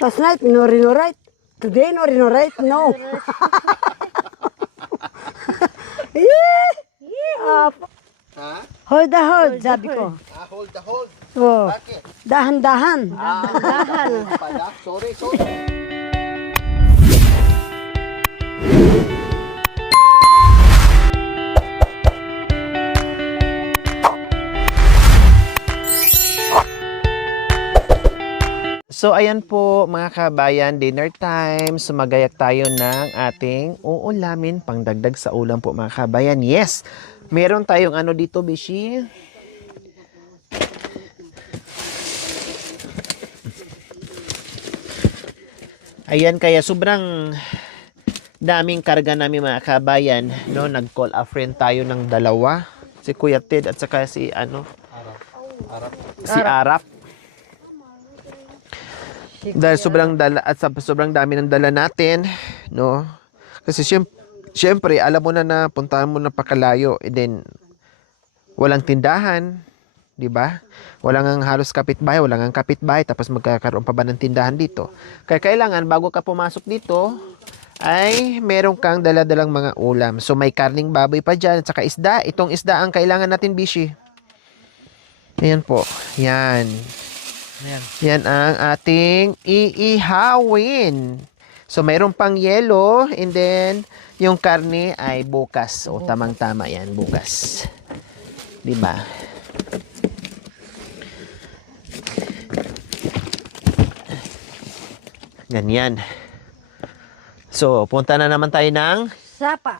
Last night, no rino right. Today, no rino right. No. Yeah. Ha? Hold the hold, sabi ko. Hold the hold. Oh. Bakit? Dahan-dahan. Dahan pala. Sorry. So ayan po mga kabayan, dinner time. Sumagayak tayo ng ating uulamin pangdagdag sa ulam po mga kabayan. Yes, meron tayong ano dito, Bishi. Ayan, kaya sobrang daming karga namin mga kabayan. No? Nag-call a friend tayo ng dalawa. Si Kuya Ted at saka si ano? Si Arap. Dahil sobrang dala at sobrang dami ng dala natin, no? Kasi syempre, alam mo na puntahan mo na pakalayo, and then walang tindahan, 'di ba? Walang ang halos kapitbahay, walang ang kapitbahay tapos magkakaroon pa ba ng tindahan dito? Kaya kailangan bago ka pumasok dito ay meron kang dala-dalang mga ulam. So may karning baboy pa diyan at saka isda. Itong isda ang kailangan natin, Bishi. Ayan po. Yan. Yan ang ating iihawin. So, mayroon pang yelo and then yung karne ay bukas. O, tamang-tama yan, bukas. Diba? Ganyan. So, punta na naman tayo ng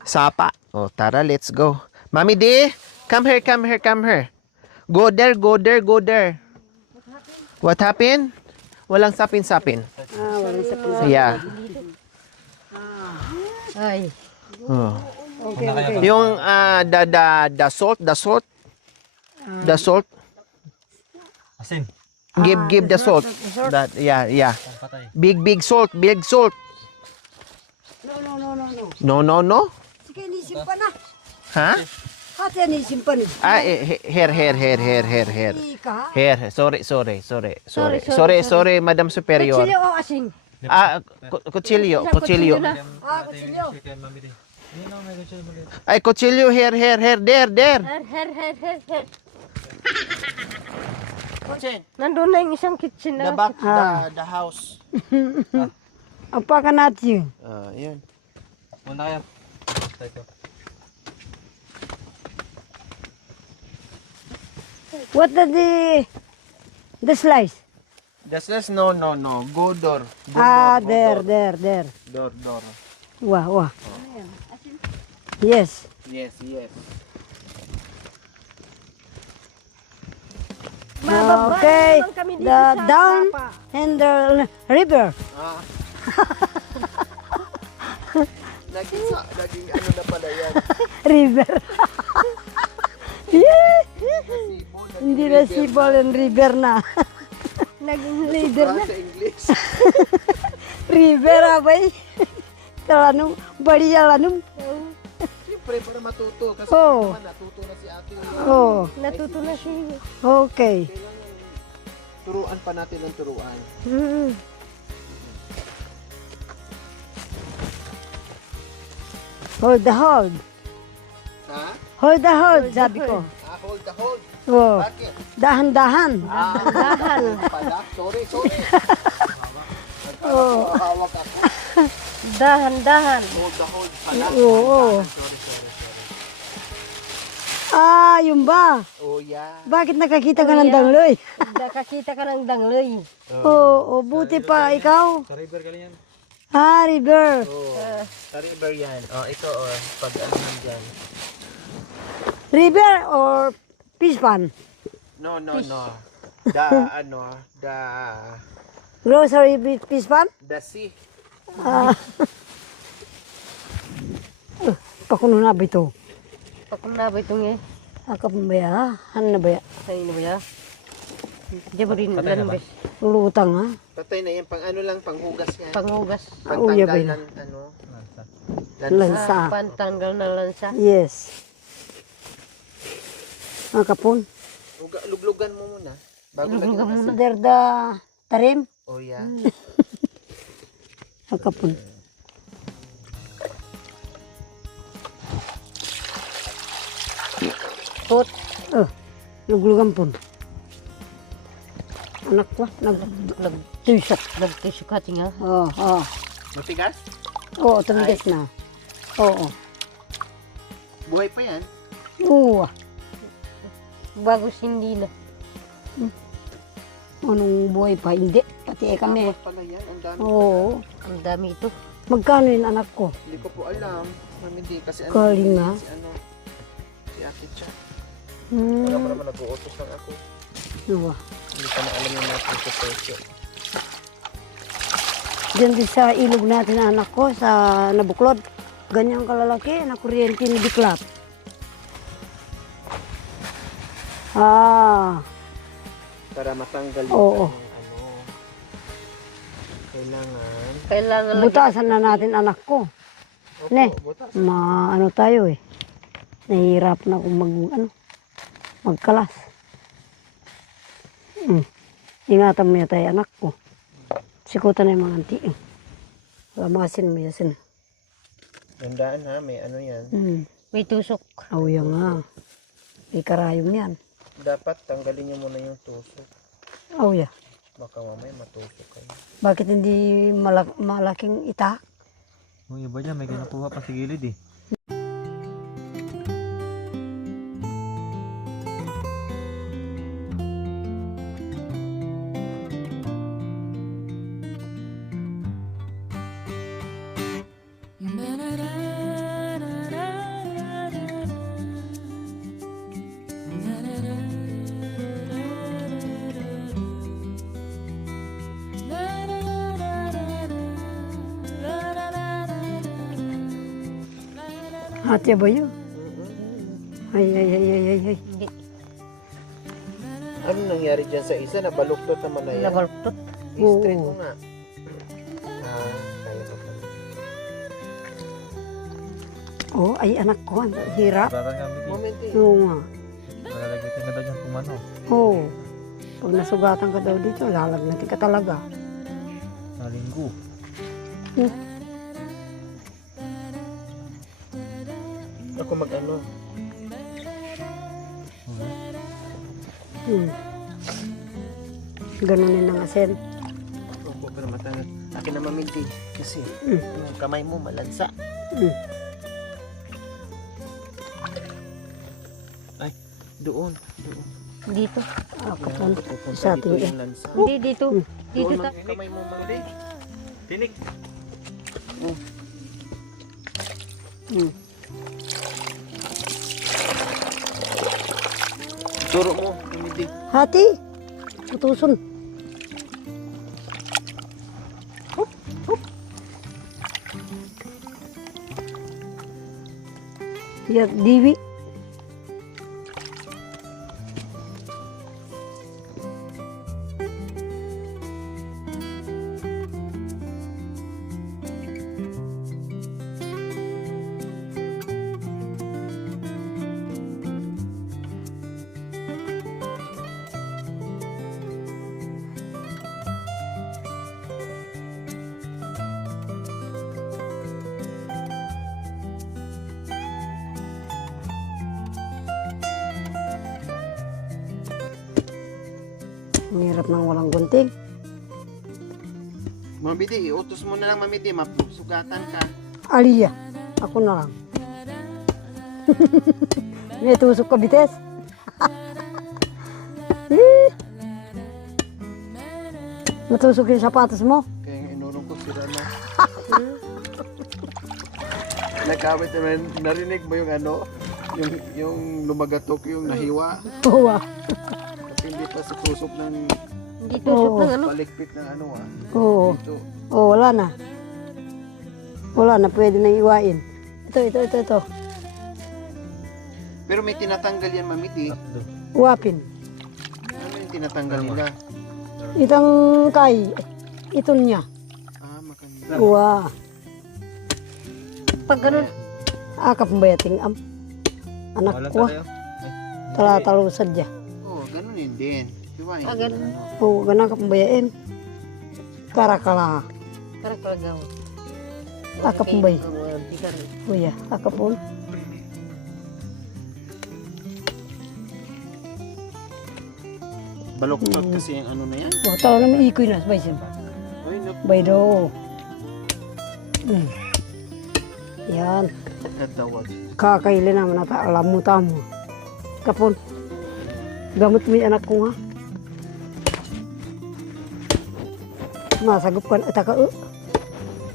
Sapa. O, tara, let's go. Mami D, come here. Go there. What happened? Walang sapin-sapin. Walang sapin. Yeah. Ay. Oh. Okay. Yung the salt. Asin. Give the salt. That yeah. Big salt. No. Sige, nisimpan na. Ha? Hati nisimpan. Here. Ika. Here. Sorry, Madam Superior. Kutsilyo o asing? Kutsilyo. Kutsilyo. Ay, kutsilyo. Here. There. Nandun na yung isang kitchen The na. back, the house. Apa ka natin? Yun. Muna yan. Tayo. What the slice? The says no. Go door. There. Door. Wah. Yes. Yes. Okay. The down and the river. Naging ano na pala yan. River. Yeah. Hindi na sibol and river na. Naging leader na. Sa English. River abay. Talanong, bariya lanong. Siyempre, para matuto. Kasi Oh. naman, natuto na si ate. Oh, Natuto na siya. okay. Turuan pa natin ang turuan. Mm. Hold the hold. Ha? Hold the hold, sabi ko. Hold the hold. Oh, Bakit? dahan-dahan. Dahan pala. Sorry. Oh. Hawak ako. Dahan-dahan. Hold the hold pala. Oo. Sorry. Yun ba? Oh, yeah. Bakit nakakita ka ng dangloy? Nakakita ka ng dangloy. Oo, buti pa ikaw. Sa river galing yan. River. Oh, sa river yan. Oh, ito pag ano nandyan. River or fish pond? No. The Grocery fish pond? the sea. Pakuno na ba ito? Pakong na ba itong eh? Akap ba ya? Ano na ba ya? Sa'yo na ba ya? Diyan mo rin lanbes. Lulutang ha? Patay na yan. Pang ano lang, panghugas yan. Panghugas. Uya ba Pantanggal yun? ng ano. Lansa. Pantanggal ng lansa. Yes. Ang kapon. Luglugan mo muna. Bago Luglugan lagyan muna. There the tarim. Oh, yeah. Akapun. Pot. Nagulugan pun. Anak ko, Nagtusak. Nagtusak ka tinga. Oo. Matigas? Oo, tumigas na. Oo. Buhay pa yan? Oo. Bago hindi na. Anong buhay pa? Hindi. Pati kami. Dapat pala yan. Ang dami. Oo. Ang dami ito. Magkano yung anak ko? Hindi ko po alam. Mami, hindi. Kasi ano, Kalinga. si Ate Cha. Hmm. Alam mo naman, nag-uutos lang ako. Oo. Hindi ko na alam yung mga presyo. Diyan din sa ilog natin na anak ko, sa Nabuklod. Ganyang kalalaki, na kuryente ni Biklap. Para matanggal Oo. kailangan. Kailangan lang. Butasan na natin anak ko. Ne, Butas. ano tayo eh. Nahihirap na akong magkalas. Ingatan mo yata yung anak ko. Sikutan na yung mga anti. Lamasin mo yasin. Gandaan ha, may ano yan. May tusok. Awya nga. May karayom yan. Dapat tanggalin niyo muna yung tusok. Awya. Baka mamaya matusok kayo. Bakit hindi malaking itak? Yung iba dyan, may kinukuha pa sa gilid eh. Ate ba yun? Ay. Hindi. Ano nangyari dyan sa isa? Nabaluktot naman na yan. Nabaluktot. I-straight mo Oo. nga. Kaya mo pala. Oh, ay anak ko. Ang hirap. Sugatan nga bigay. Moment eh. Oo nga. Malalagyan ka daw dyan kumano. Oo. Pag nasugatan ka daw dito, lalagnatin ka talaga. Sa linggo. Ako mag-ano. Ganunin ng asin. Opo, pero matangat. Akin na maminti. Kasi yung kamay mo malansa. Ay, doon. Dito. Akapun. Pupunta Sa dito ating yung lansa. Hindi dito. Dito Doon ta. ang kamay mo, Mandi. Tinik! Turo mo, Mandi. Hati. Putuson. Ya, Diwi. Ang hirap ng walang gunting. Mamidi, iutos mo na lang, Mamidi. Mapusugatan ka. Aliyah. Ako na lang. May tusok ka, bites. Matusok yung sapatos mo. Kaya nga inurong ko sila na. Nagkawit naman, narinig mo yung ano? Yung lumagatok, yung nahiwa. Oo ah. Kasi hindi pa sa tusok ng Hindi tusok ng ano. palikpik ng ano Oo. Ito. Oo, wala na. Wala na, pwede na iwain. Ito. Pero may tinatanggal yan, Mamidi. Uwapin. Ano yung tinatanggal nila? Itang kay. Ito niya. Makanda. Uwa. Pag ganun. Akap bayating am. Anak Walang ko. tayo. Talatalusad niya. Oo, ganunin din. Hiwain. Ganun. Oo, ganang kapambayain. Karakala. Karang kalagaw. Akapumbay. Ikan. Kuya, akapun. Baloktot kasi yung ano na yan. Oh, tao naman ikoy na. Bay siya. Ay, naku. Bay do. Yan. Kadawag. Kakaili naman na alam mo tamo. Kapon. Gamot mo yung anak ko nga. Masagop ka na ka.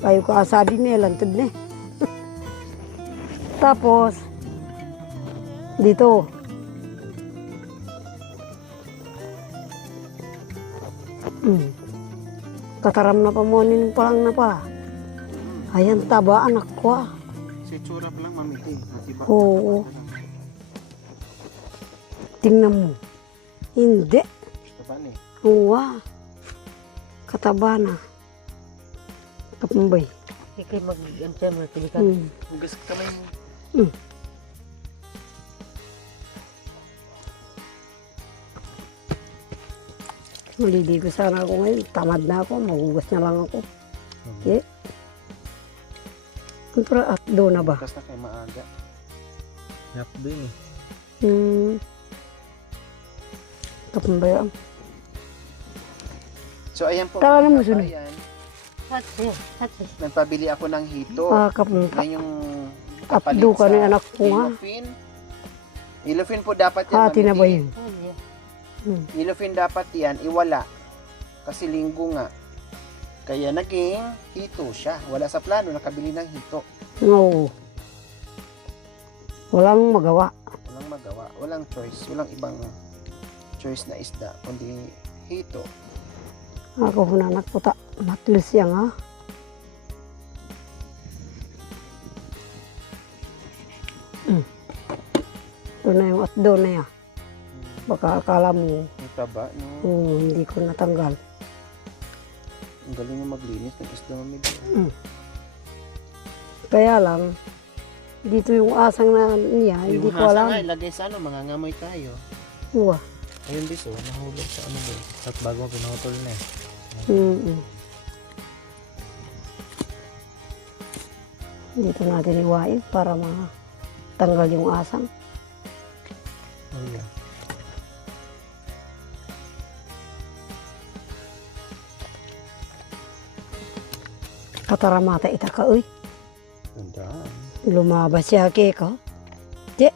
Kayo ka asabi mo, lantod na eh. Tapos, dito. Kataram na pa mo nung palang na pa. Ayan, taba anak ko ah. Si tsura pa lang mamiti. Diba? Oo. Tingnan mo. Hindi. Diba ni? Uwa. Kataba na. Kapumbay. Ikay mag-antya mo. Tilikan. Hugas kamay mo. Maliligo sana ako ngayon. Tamad na ako. Magugas na lang ako. Eh. Pero at doon na ba? Hugas na kayo maaga. Yap din eh. Kapumbay ang. So ayan po. Tara na mo, Sunod. Ayan. Hatsi. Hatsi. Nagpabili ako ng hito. Kapumbay. Yan yung Atdo ka na yung anak ko nga. Ilofin. Ilofin po dapat yan. Hati na ba mamili. yun? Ilofin dapat yan, iwala. Kasi linggo nga. Kaya naging hito siya. Wala sa plano, nakabili ng hito. No. Walang magawa. Walang magawa, walang choice. Walang ibang choice na isda, kundi hito. Ako hunanak ko ta. Matlis yan ha. Ito na yung atdo na yan. Baka akala mo, Ang taba, no? hindi ko natanggal. Ang galing yung maglinis ng isda mamili. Kaya lang, dito yung asang na niya, hindi ko alam. Ilagay sa ano, mangangamoy tayo. Uwa. Ayun bis oh, nahulog sa ano ba. At bago mo pinahutol na eh. Dito natin iwain para matanggal yung asang. Oh yeah. Kataramata ita ka, uy. Tandaan. Lumabas siya kay ka. Di.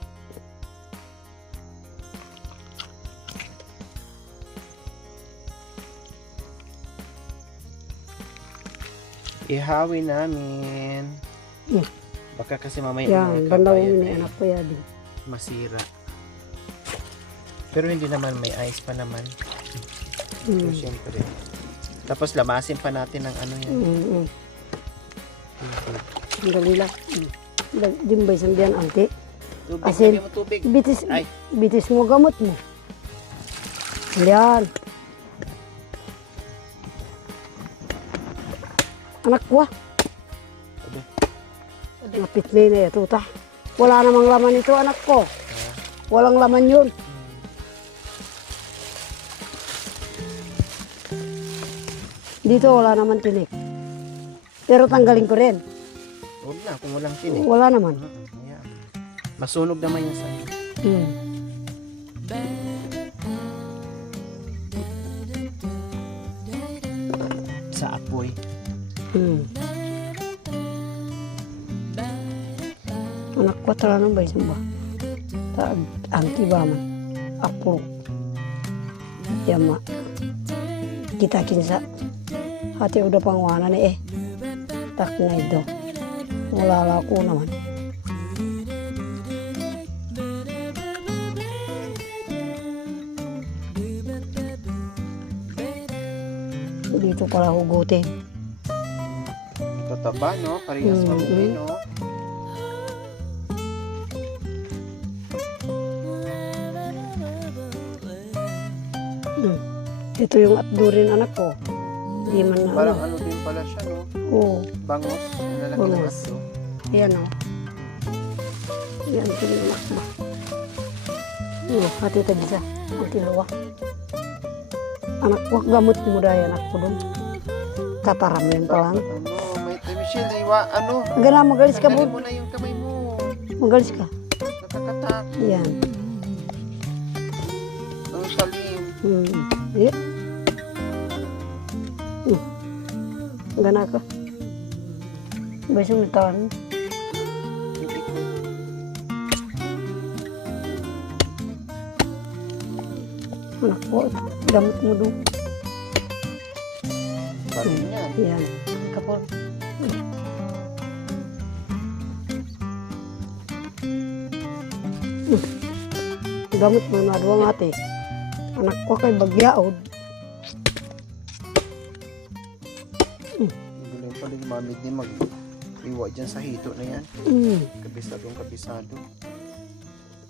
Ihawi namin. Baka kasi mamaya Yan, mga bandaw kabayan yun ay anak ko yan. masira. Pero hindi naman, may ice pa naman. So, syempre. Tapos lamasin pa natin ng ano yan. Ang dali lang. Dimbay sambihan anti. Tubig, Asin. lagyan mo tubig. Ay. Bitis mo gamot mo. Yan. Anak ko ah. Napit na ito ta. Wala namang laman ito anak ko. Walang laman yun. Dito wala naman tinik. Pero tanggalin ko rin. Huwag na, kung walang tinik. Wala naman. Ayan. Masunog naman yung sa'yo. Sa apoy. Anak ko tala ng bayis mo ba? Angki ba man? Apo. Yama. Kita kinsa. Hati udah pangwana na eh. Tak na ito. Wala ko naman. Dito pala hugutin. Tataba, no? Parehas mamili, no? Ito yung atdo rin anak ko. Di man na Parang ano din pala siya, no? Oo. Bangos. Ang lalaki ng Bangos. ato. Yan o. Yan, tinimak ba? Hati tadi sa. Ang tilawa. Anak ko, gamot mo dahil anak ko doon. Kataramin pa lang. Ano, may Michelle, ano? Gana, magalis ka Tanggalin po. mo na yung kamay mo. Magalis ka. Nakakatak. Yan. Ang salim. Yeah. Gana ka. Basta may taon. Hindi ko. Anak ko, gamot mo doon. Salim yan. Yan. Kapon. Gamot mo na doon ate. Anak ko kay bagyaod. Galing pala yung mami din mag-iwa dyan sa hito na yan. Kabisadong kabisado.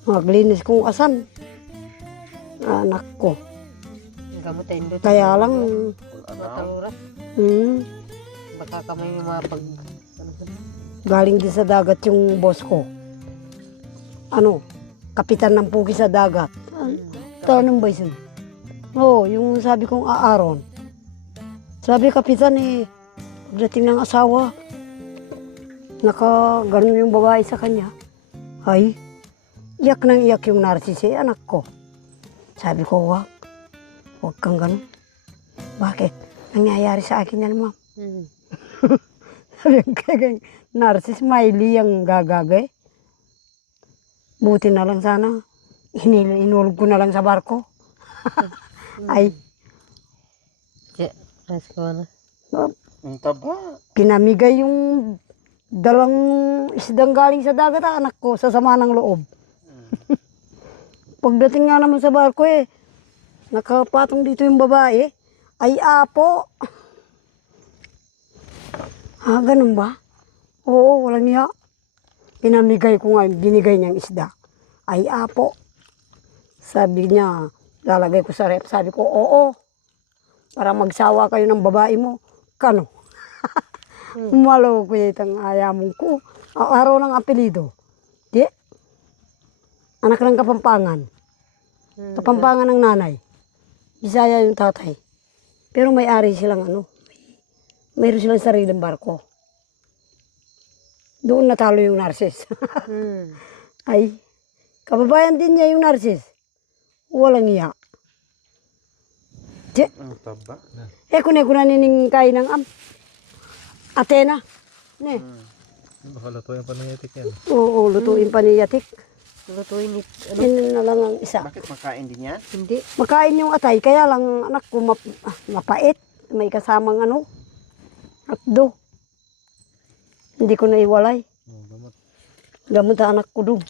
Maglinis kong asan. Anak ko. Gamot tayo doon. Kaya lang, All around. Mataluras. Baka kamay yung mga pag... galing din sa dagat yung boss ko. Ano, kapitan ng pugi sa dagat. Tanong ba yun? Oo, yung sabi kong aaron. Sabi kapitan pagdating ng asawa, ganun yung babae sa kanya. Ay, iyak nang iyak yung narsis anak ko. Sabi ko, wag kang ganun. Bakit? Nangyayari sa akin yan, ma'am. Sabi ko kay narsis, Miley ang gagagay. Buti na lang sana. Inulog ko na lang sa barko. Ay, Mas ko na. Ang taba. pinamigay yung dalang isdang galing sa dagat anak ko sa sama ng loob. Pagdating nga naman sa barko nakapatong dito yung babae. Ay, apo. Ganun ba? Oo, walang niya. Pinamigay ko nga, binigay niyang isda. Ay, apo. Sabi niya, lalagay ko sa rep. Sabi ko, oo. Para magsawa kayo ng babae mo. Kano? Malo ko itang ayamong ko. Araw ng apelido. Di? Anak ng Kapampangan. Kapampangan ng nanay. Bisaya yung tatay. Pero may-ari silang mayroon silang sariling barko. Doon natalo yung narsis. Ay, kababayan din niya yung narsis. Walang iya. Ang taba. Kunay ko na nining kain ng Athena. Ne. Baka luto yung panangitik yan. Oo, lutuin pa ni Yatik. Lutuin ni... Yun na lang ang isa. Bakit makain din yan? Hindi. Makain yung atay, kaya lang anak ko mapait. May kasamang hotdog. Hindi ko naiwalay. Gamot. Gamot sa anak ko doon.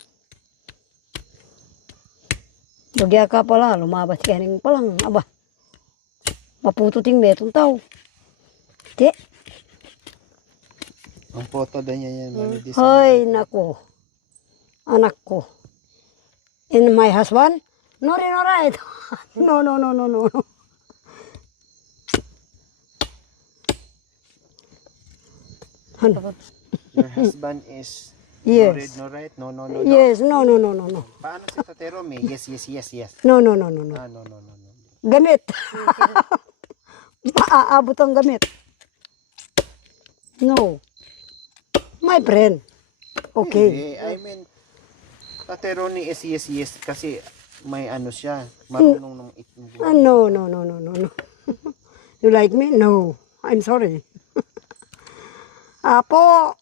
Bagya ka pala, lumabas ka rin palang, aba. Mapututing metong tao. Di. Ang photo din niya yan. Mami Di. Hoy, nako. Anak ko. And my husband? No, no, right. No, no, no, no, no. Your husband is Yes. no right? No, no, no, no. Yes, no, no, no, no, no. Paano si Tatero May? Yes, yes, yes, yes. No, no, no, no, no. Ah, no, no, no, no. Gamit. Maaabot ang gamit. No. My friend. Okay. Hindi, I mean, Tatero ni is yes, yes. Kasi may siya. Marunong nung No, no, no, no, no, no. You like me? No. I'm sorry. Apo.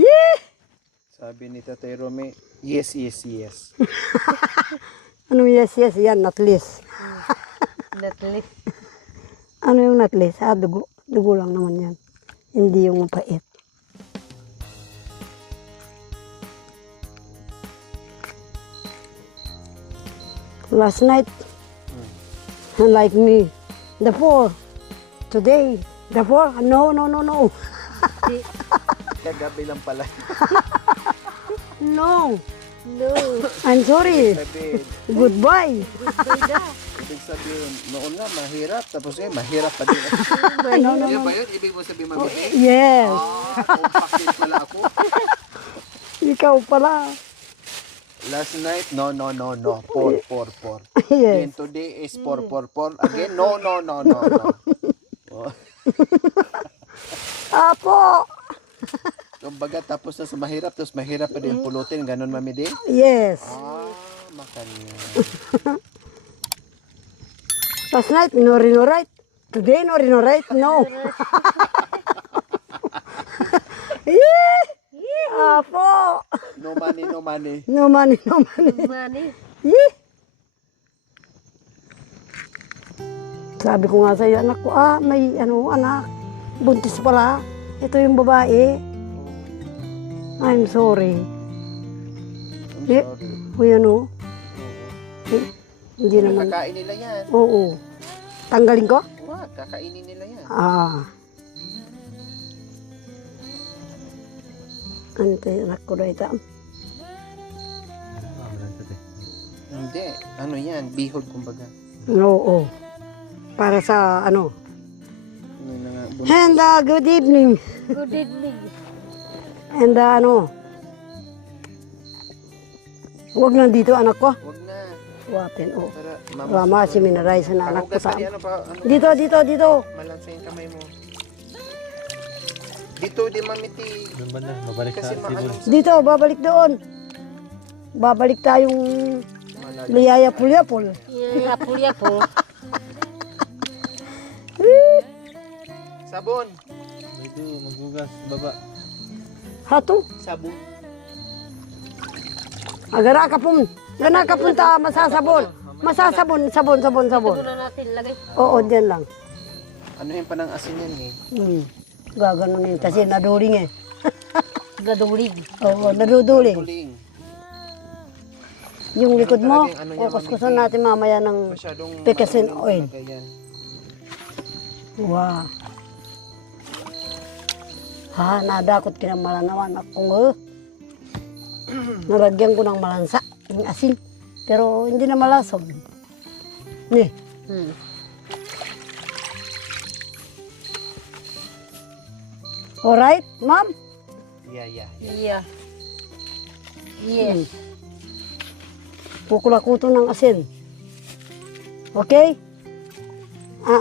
Yeah. Sabi ni Tatero May, yes, yes, yes. Ano yes, yes, yan, not least. Not least. Ano yung not least? Dugo. Dugo lang naman yan. Hindi yung mapait. Last night, like me, the four. Today, the four. No, no, no, no. Kagabi lang pala. No. No. I'm sorry. Sabi, Goodbye. ibig sabihin, noon nga mahirap. Tapos mahirap pa din. No, no, Yan no. ba yun? Ibig mo sabihin mabait? Yes. Kumpakit pala ako. Ikaw pala. Last night, no. Por. Then Yes. today is por. Again, no. Oh. Apo. Kumbaga, tapos na sa mahirap, tapos mahirap pa din pulutin. Ganon, Mami Di? Yes. Makanya. Last night, no right. Today, no right. No. Yeah. Apo. No money. No money. Money. Yeah. Sabi ko nga sa'yo, anak ko, may anak. Buntis pala. Ito yung babae. I'm sorry. I'm Eh, sorry. o yan o. Eh, hindi naman. Kakain nila yan. Oo. Tanggalin ko? Wag, kakainin nila yan. Antay, anak ko na ito. Hindi. Ano yan? Bihod, kumbaga. Oo. Para sa Ano na nga, And good evening. Good evening. And huwag na dito anak ko. Wag na. Wapin, oh. Para Mama, si Minaray sa anak ko Pahugas sa... pa di, ano pa? Ano? Dito. Malansa yung kamay mo. Dito, di mamiti. Doon banda, mabalik sa Kasi sibol. maano. Dito, babalik doon. Babalik tayong liyaya-pul-yapul. Yapol. Sabon. Dito, maghugas, baba. Hato. Sabon. Agara ka punta, masasabon. Sabon. Ito na natin lagay. Oo, diyan lang. Ano yung panang asin yan eh? Gaganon yun kasi naduling eh. Gadulig. Oo, naduduling. Tuling. Yung likod mo, Talagang ano yan, kukuskusan natin mamaya ng Masyadong picasin marunong oil. talaga yan. Wow. Nadakot kinamala naman ako Nalagyan ko ng malansa, yung asin. Pero hindi na malason. Ni. Alright, ma'am? Yeah. Yeah. Yes. Pukulakuto ng asin. Okay?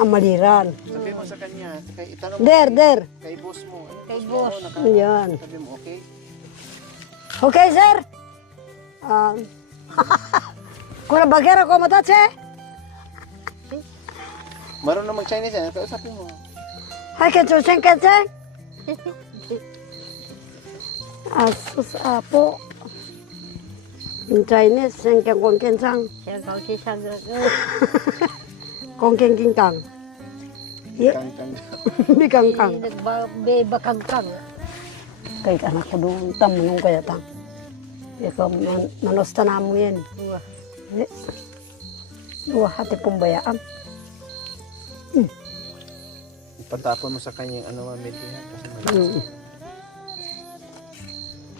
Maliran. Sabi mo sa kanya, itanong mo Der. kay boss mo. Kay boss. Yan. Sabi mo, okay? Okay, sir? Kuna bagera ko matache? Marunong mag-Chinese yan, kausapin mo. Hay ka chuseng ketseng? Asus apo. In Chinese, sengkeng kongkeng sang. Siya kang kisang. Kongkeng kingkang. Ye, Kang. bikangkang. Nagbabakagkang. Kay anak ko doon, tamunong kaya tang. Ikaw, manosta na mo yan. Hati pumbayaan. Ipatapon mo sa kanya yung ano, Mami Di, ha? Kasi malas.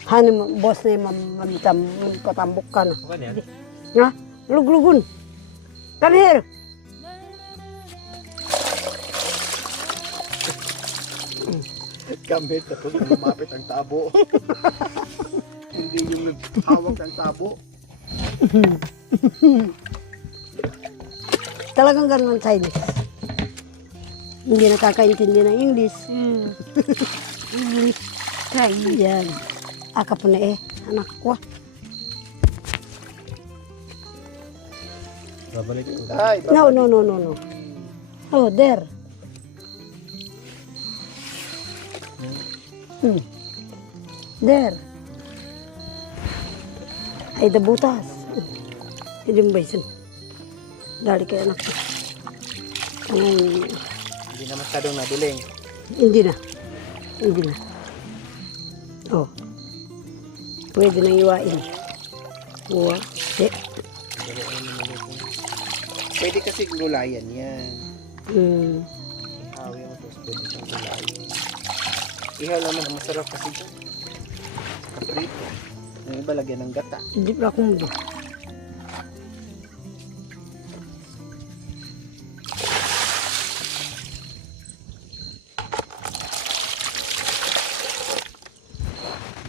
Hani mo, boss na yung patambok ka na. Bukan yan? Nga, luglugun. Come here. Gamit, tapos lumapit ang tabo. Hindi yung naghawak ng tabo. Talagang ganun ang Chinese. Hindi nakakaintindi ng English. English. Chinese. Yan. Aka po na anak ko. Babalik ko. Ay, No. Oh, there. There. Ay, dabutas. Hindi mo ba isin? Dali kay anak ko. Hindi na masyadong naduling. Hindi na. Oh. Pwede nang iwain. Pwede kasi gulayan yan. Ihawi mo, tapos pwede siyang gulayan. Ihaw naman ang masarap kasi dyan. Sa kaprito. Yung iba lagyan ng gata. Hindi pa akong do.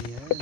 Yan.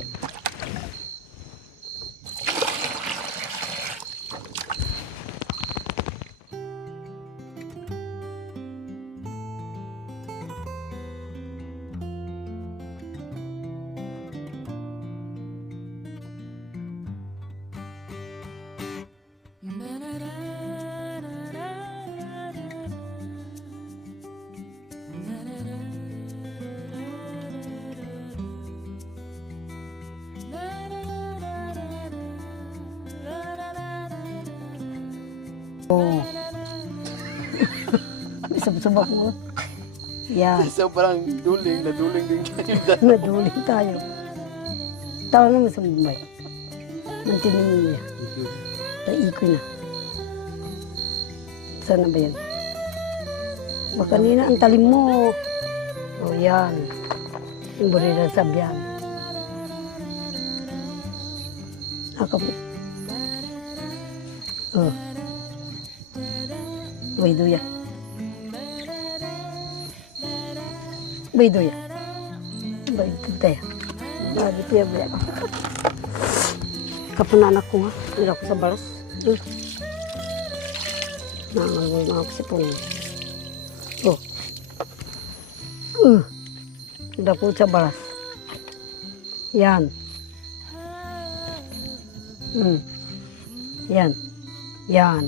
Oh. Isab-sabak mo. Yan. Sobrang duling, naduling din kayo. Naduling tayo. Tao naman sa Mumbai. Mantinin mo niya. Taiko na. Sana ba yan? Baka nina ang talim mo. O yan. Yung barila sabyan. Ako po. Oh. Uy, duya. Uy, duya. Uy, kutaya. Lagi tiya ba? Kapunanak ko nga. Hindi ako sa baras. Nangalagay na ako si Pong. Oh. Hindi ako sa baras. Yan. Yan. Yan.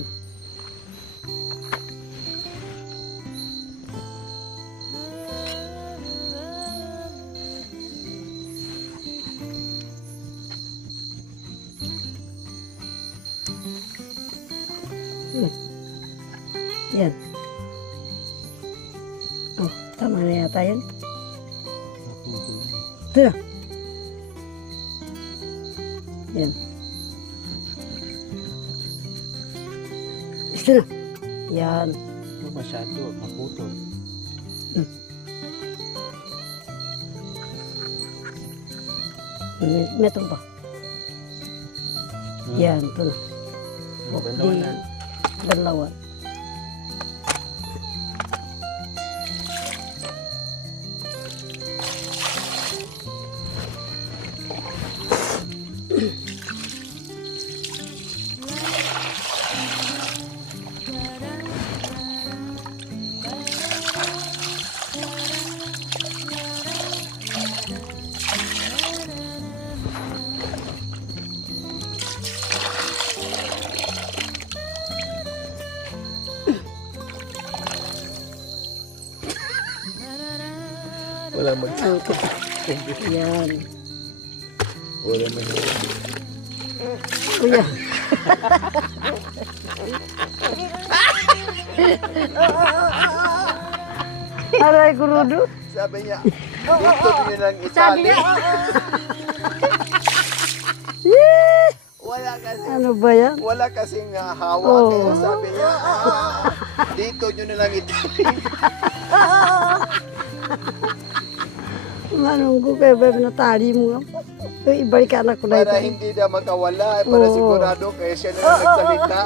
Yan. Oh, tama na yata yan. Ito na. Yan. Ito na. Yan. Masyado, maputol. Metong pa. Yan, ito na. Dalawa na. Dalawa. Wala mag... Yan. Wala mag... Kuya. Aray, kurudo. Sabi niya, dito nyo lang itali. Wala kasi. Ano ba yan? Wala kasing hawak. Oh. Kaya sabi niya, dito nyo na lang itali. Manong ko kaya ba natali mo nga? Ibalik anak ko na ito. Para hindi na makawala. Para Oo. sigurado kaya siya na lang nagsalita.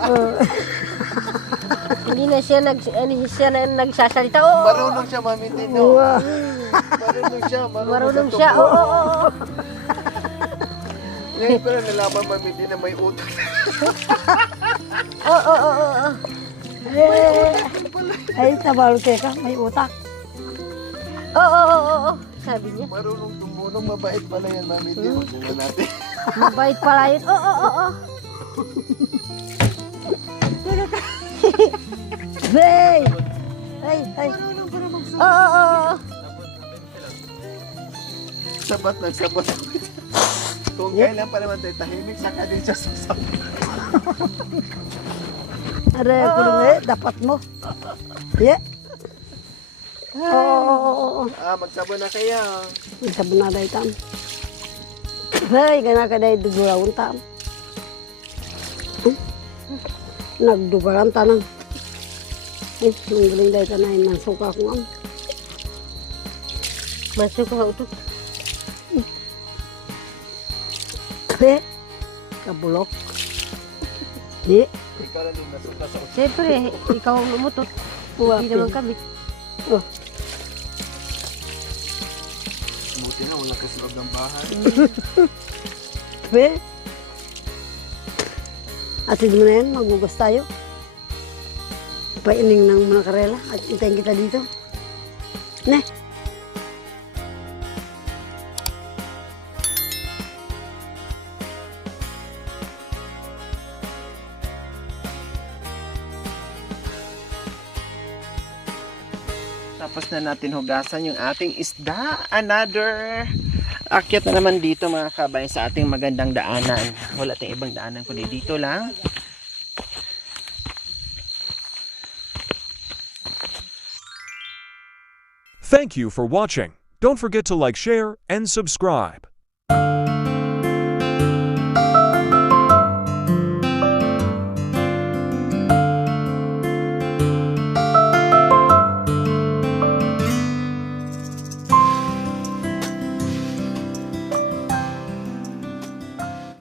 Hindi na siya na nagsasalita. Oo. Marunong siya mamintino. Wow. Marunong siya. Marunong sa siya. tubo. Oo. Ngayon pero nalaman mamindi na may utak. Oo. Ay, tabalo ka, may utak. Oo. Sabi niya. Marunong tumulong. Mabait pala yan mamindi. Tingnan natin. Mabait pala yun. Oo. Hey! Ay. Oo. Sabat lang, sabat. Kung kailan pa naman tayo tahimik, saka din siya sasabi. Aray, ako rin dapat mo. Yeah. Oo. Magsabon na kaya. Sabi na dahi tam. Hey, gana ka dahi dugurawan tam. Nagdugaran tanang. Ay, manggaling dahi tanahin ng suka kong am. Masuk ka utot. Hey, kabulok. Di. Ikaw lang din nasuka sa Siyempre, ikaw ang umutot. Hindi naman kami. Oh, buti na, wala kasi loob ng bahay. hey. Asid mo na yan, magugas tayo. Paining ng mga karela at hintayin kita dito. Ne? Tapos na natin hugasan yung ating isda. Another akyat na naman dito mga kabay sa ating magandang daanan. Wala tayong ibang daanan kundi dito lang. Thank you for watching. Don't forget to like, share, and subscribe.